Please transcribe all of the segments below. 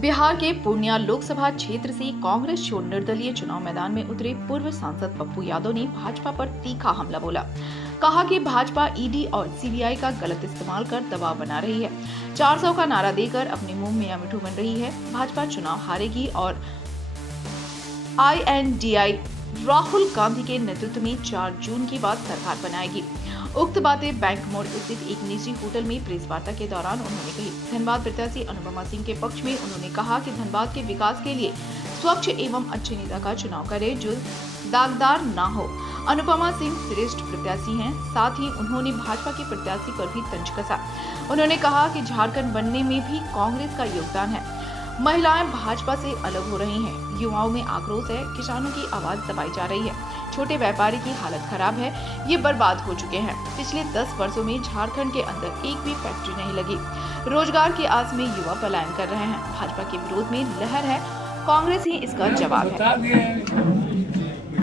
बिहार के पूर्णिया लोकसभा क्षेत्र से कांग्रेस छोड़ निर्दलीय चुनाव मैदान में उतरे पूर्व सांसद पप्पू यादव ने भाजपा पर तीखा हमला बोला। कहा कि भाजपा ईडी और सीबीआई का गलत इस्तेमाल कर दबाव बना रही है। 400 का नारा देकर अपने मुंह मियां मिठू बन रही है। भाजपा चुनाव हारेगी और INDI राहुल गांधी के नेतृत्व में 4 जून की बाद सरकार बनाएगी। उक्त बातें बैंक मोड़ स्थित एक निजी होटल में प्रेस वार्ता के दौरान उन्होंने कही। धनबाद प्रत्याशी अनुपमा सिंह के पक्ष में उन्होंने कहा कि धनबाद के विकास के लिए स्वच्छ एवं अच्छे नेता का चुनाव करें जो दागदार ना हो। अनुपमा सिंह श्रेष्ठ प्रत्याशी हैं। साथ ही उन्होंने भाजपा के प्रत्याशी पर भी तंज कसा। उन्होंने कहा कि झारखंड बनने में भी कांग्रेस का योगदान है। महिलाएं भाजपा से अलग हो रही हैं। युवाओं में आक्रोश है। किसानों की आवाज दबाई जा रही है। छोटे व्यापारी की हालत खराब है। ये बर्बाद हो चुके हैं। पिछले 10 वर्षों में झारखंड के अंदर एक भी फैक्ट्री नहीं लगी। रोजगार की आस में युवा पलायन कर रहे हैं। भाजपा के विरोध में लहर है। कांग्रेस ही इसका जवाब है।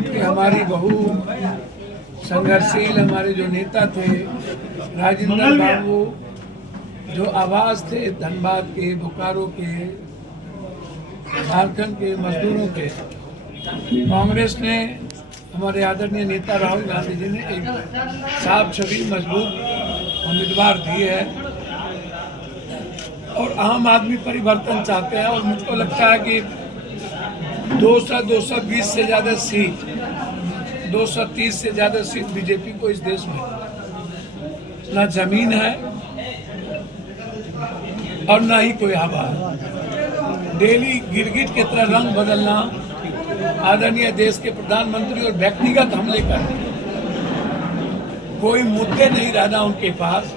कि हमारी बहु संघर्षशील हमारे जो नेता थे राजेंद्र बाबू, जो आवाज थे धनबाद के, बोकारो के, झारखंड के मजदूरों के, कांग्रेस ने हमारे आदरणीय नेता राहुल गांधी जी ने एक साफ छवि मजबूत उम्मीदवार दी है और आम आदमी परिवर्तन चाहते हैं। और मुझको लगता है कि 220 से ज्यादा सीट, 230 से ज्यादा सीट बीजेपी को इस देश में ना जमीन है और ना ही कोई हवा है। डेली गिरगिट की तरह रंग बदलना, आदरणीय देश के प्रधानमंत्री और व्यक्तिगत हमले करना, कोई मुद्दे नहीं रहना उनके पास,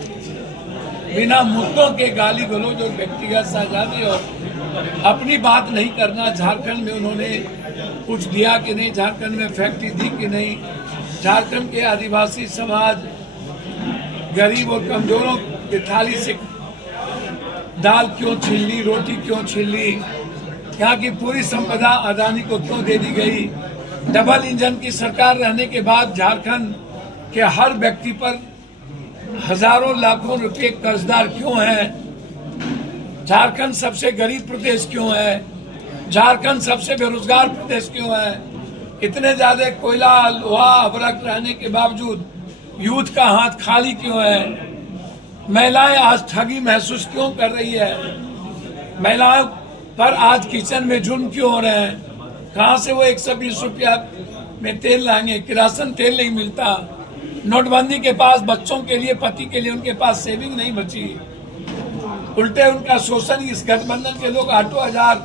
बिना मुद्दों के गाली गलौज और व्यक्तिगत साझादी और अपनी बात नहीं करना। झारखंड में उन्होंने कुछ दिया कि नहीं, झारखंड में फैक्ट्री दी कि नहीं, झारखंड के आदिवासी समाज, गरीब और कमजोरों की थाली से दाल क्यों छीन ली, रोटी क्यों छीन ली, यहाँ की पूरी संपदा अदानी को क्यों दे दी गई। डबल इंजन की सरकार रहने के बाद झारखंड के हर व्यक्ति पर हजारों लाखों रुपए कर्जदार क्यों है। झारखंड सबसे गरीब प्रदेश क्यों है। झारखंड सबसे बेरोजगार प्रदेश क्यों है। इतने ज्यादा कोयला, लोहा, अवरक रहने के बावजूद यूथ का हाथ खाली क्यों है। महिलाएं आज ठगी महसूस क्यों कर रही है। महिलाओं पर आज किचन में जुर्म क्यों हो रहे हैं। कहां से वो 120 रुपया में तेल लाएंगे। किरासन तेल नहीं मिलता। नोटबंदी के पास बच्चों के लिए, पति के लिए उनके पास सेविंग नहीं बची। उल्टे उनका शोषण इस गठबंधन के लोग 8,000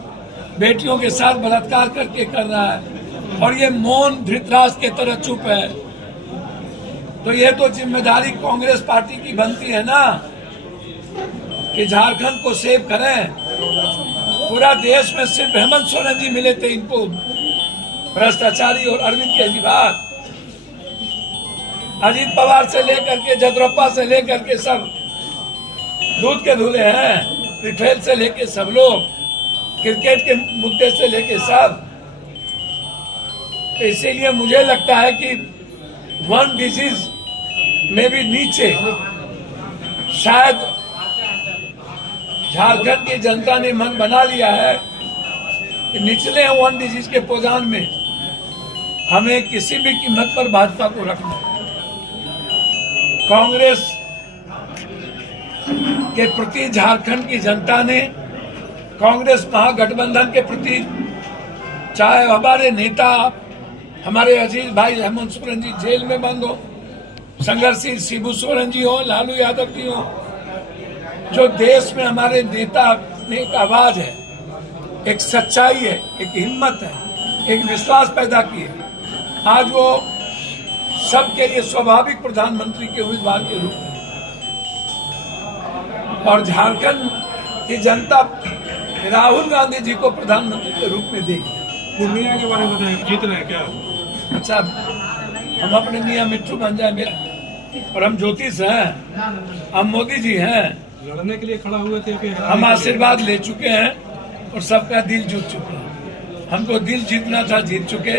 बेटियों के साथ बलात्कार करके कर रहा है और ये मौन धृतराष्ट्र के तरह चुप है। तो ये तो जिम्मेदारी कांग्रेस पार्टी की बनती है ना कि झारखंड को सेव करें। पूरा देश में सिर्फ हेमंत सोरेन जी मिले थे इनको, भ्रष्टाचारी, और अरविंद केजरीवाल, अजीत पवार से लेकर के जगरप्पा से लेकर के सब दूध के धुले हैं। रिफेल से लेके सब लोग, क्रिकेट के मुद्दे से लेके सब। तो इसीलिए मुझे लगता है कि वन डिजीज में भी नीचे शायद झारखंड की जनता ने मन बना लिया है कि निचले वन डिजीज के पोजान में हमें किसी भी कीमत पर भाजपा को रखना है। कांग्रेस के प्रति झारखंड की जनता ने, कांग्रेस महागठबंधन के प्रति, चाहे हमारे नेता, हमारे अजीज भाई हेमंत सोरेन जी जेल में बंद हो, संघर्षशील शिबू सोरेन जी हो, लालू यादव जी हो, जो देश में हमारे नेता में एक आवाज है, एक सच्चाई है, एक हिम्मत है, एक विश्वास पैदा की है। आज वो सबके लिए स्वाभाविक प्रधानमंत्री के उम्मीदवार के रूप में, और झारखंड की जनता राहुल गांधी जी को प्रधानमंत्री के रूप में देगी। पूर्णिया के बारे में बताएं, जीत रहे हैं क्या? अच्छा, हम अपने मियां मिट्टू बन जाए मेरा, और हम ज्योतिष हैं, हम मोदी जी हैं। लड़ने के लिए खड़ा हुए थे कि हम आशीर्वाद ले चुके हैं और सबका दिल जीत चुके हैं। हमको दिल जीतना था, जीत चुके,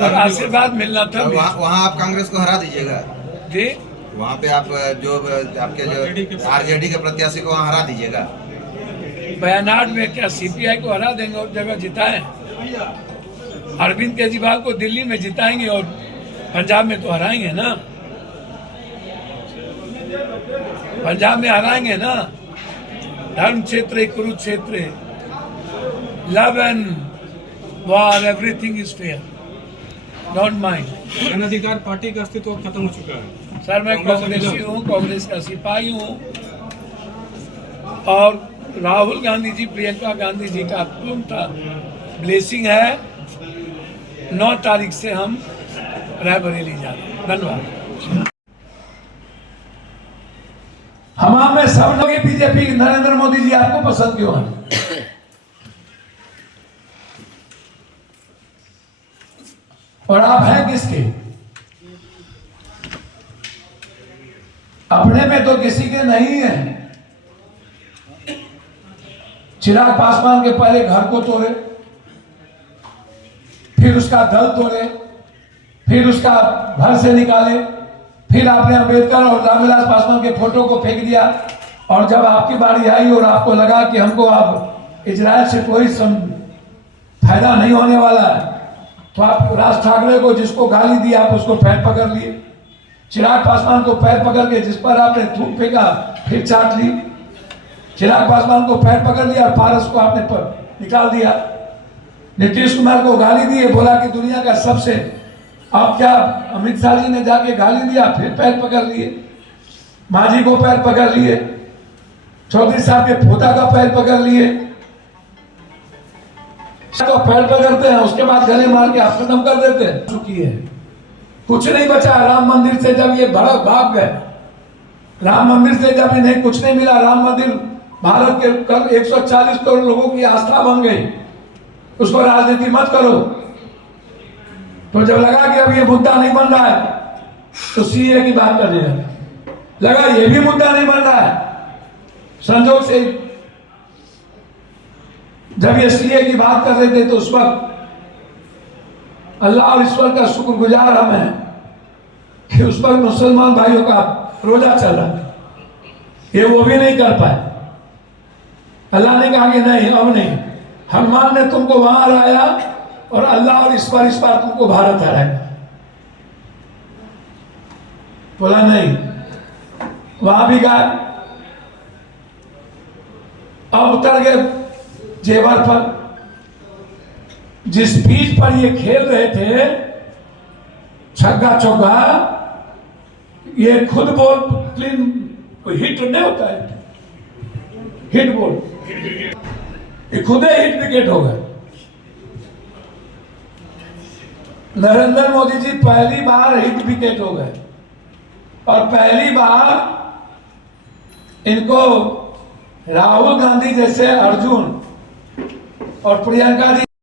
और आशीर्वाद मिलना था। वहाँ आप कांग्रेस को हरा दीजिएगा जी, वहाँ पे आप जो आपके जो आरजेडी के प्रत्याशी को वहाँ हरा दीजिएगा। वायनाड में क्या सीपीआई को हरा देंगे और जगह जिताएं? अरविंद केजरीवाल को दिल्ली में जिताएंगे और पंजाब में तो हराएंगे ना, पंजाब में हराएंगे ना। धर्म क्षेत्र, Kurukshetra, love and war, everything is fair, don't mind. जन अधिकार पार्टी का अस्तित्व खत्म हो चुका है। सर मैं कांग्रेसी हूँ, कांग्रेस का सिपाही हूँ, और राहुल गांधी जी, प्रियंका गांधी जी का पूर्ण ब्लेसिंग है। 9 तारीख से हम रायबरेली जा रहे हैं। धन्यवाद। हम में सब लोग बीजेपी, नरेंद्र मोदी जी आपको पसंद क्यों है? और आप हैं किसके? अपने में तो किसी के नहीं है। चिराग पासवान के पहले घर को तोड़े, फिर उसका दल तोड़े, फिर उसका घर से निकाले, फिर आपने अंबेडकर और रामविलास पासवान के फोटो को फेंक दिया। और जब आपकी बारी आई और आपको लगा कि हमको अब इजराइल से कोई फायदा नहीं होने वाला है, तो आप राज ठाकरे को, जिसको गाली दी, आप उसको पैर पकड़ लिए। चिराग पासवान को पैर पकड़ के जिस पर आपने थूक फेंका, फिर चाट ली। चिराग पासवान को पैर पकड़ लिया और पारस को आपने निकाल दिया। नीतीश कुमार को गाली दी, बोला कि दुनिया का सबसे, आप क्या, अमित शाह जी ने जाके गाली दिया, फिर पैर पकड़ लिए। मांझी को पैर पकड़ लिए, चौधरी साहब के पोता का पैर पकड़ लिए। तो पैर पकड़ते हैं, उसके बाद गले मार के आप खत्म कर देते हैं। चुकी है, कुछ नहीं बचा। राम मंदिर से जब ये भड़क भाग गए, राम मंदिर से जब इन्हें कुछ नहीं मिला, राम मंदिर भारत के कल 140 करोड़ लोगों की आस्था बन गई, उसको राजनीति मत करो। तो जब लगा कि अब ये मुद्दा नहीं बन रहा है, तो सीए की बात करने लगा ये भी मुद्दा नहीं बन रहा है। संजोग से जब ये सीए की बात कर रहे थे, तो उस वक्त अल्लाह और ईश्वर का शुक्रगुजार हम हैं कि उस वक्त मुसलमान भाइयों का रोजा चल रहा था, ये वो भी नहीं कर पाए। अल्लाह ने कहा कि नहीं, अब नहीं, हनुमान ने तुमको वहां हराया और अल्लाह और ईश्वर इस बार तुमको भारत हराएगा। बोला नहीं, वहां भी गए। अब उतर गए जेवर पर, जिस बीच पर ये खेल रहे थे छक्का चौका, ये खुद बॉल क्लीन हिट नहीं होता है, हिट बॉल, ये खुद ही हिट विकेट हो गए। नरेंद्र मोदी जी पहली बार हिट विकेट हो गए, और पहली बार इनको राहुल गांधी जैसे अर्जुन और प्रियंका जी